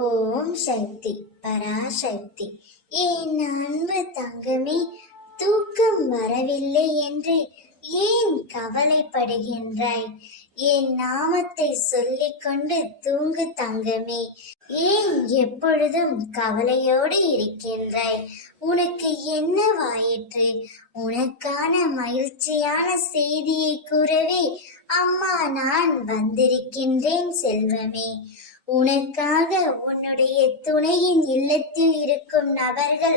ஓம் சக்தி பராசக்தி. என் அன்பு தங்கமே, தூக்கம் வரவில்லை என்று ஏன் கவலைப்படுகின்றாய்? என் நாமத்தை சொல்லிக் கொண்டு தூங்கு தங்கமே. ஏன் எப்பொழுதும் கவலையோடு இருக்கின்றாய்? உனக்கு என்னவாயிற்று? உனக்கான மகிழ்ச்சியான செய்தியை கூறவே அம்மா நான் வந்திருக்கின்றேன் செல்வமே. உனக்காக உன்னுடைய துணையின் இல்லத்தில் இருக்கும் நபர்கள்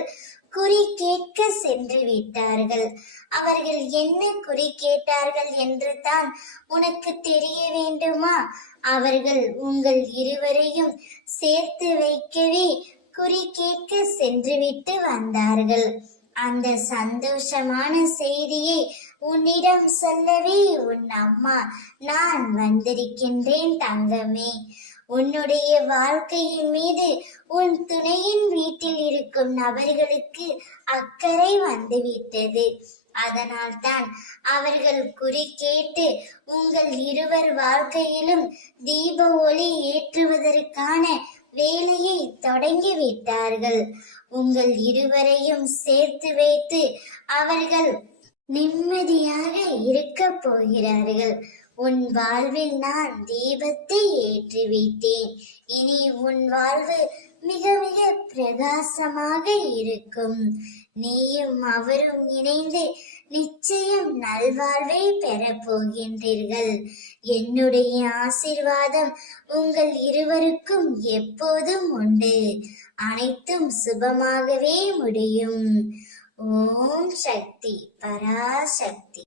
குறி கேட்க சென்று விட்டார்கள். அவர்கள் என்ன குறி கேட்டார்கள் என்று தான் உனக்கு தெரிய வேண்டுமா? அவர்கள் உங்கள் இருவரையும் சேர்த்து வைக்கவே குறி கேட்க சென்றுவிட்டு வந்தார்கள். அந்த சந்தோஷமான செய்தியை உன்னிடம் சொல்லவே உன் அம்மா நான் வந்திருக்கின்றேன் தங்கமே. உன்னுடைய வாழ்க்கையின் மீது உன் துணையின் வீட்டில் இருக்கும் நபர்களுக்கு அக்கறை வந்துவிட்டது. அதனால் தான் அவர்கள் குறி கேட்டு உங்கள் இருவர் வாழ்க்கையிலும் தீப ஒளி ஏற்றுவதற்கான வேலையை தொடங்கி விட்டார்கள். உங்கள் இருவரையும் சேர்த்து வைத்து அவர்கள் நிம்மதியாக இருக்க போகிறார்கள். உன் வாழ்வில் நான் தீபத்தை ஏற்றிவிட்டேன். இனி உன் வாழ்வு மிக மிக பிரகாசமாக இருக்கும். நீயும் அவரும் இணைந்து நிச்சயம் நல்வாழ்வை பெற போகின்றீர்கள். என்னுடைய ஆசீர்வாதம் உங்கள் இருவருக்கும் எப்போதும் உண்டு. அனைத்தும் சுபமாகவே முடியும். ஓம் சக்தி பராசக்தி.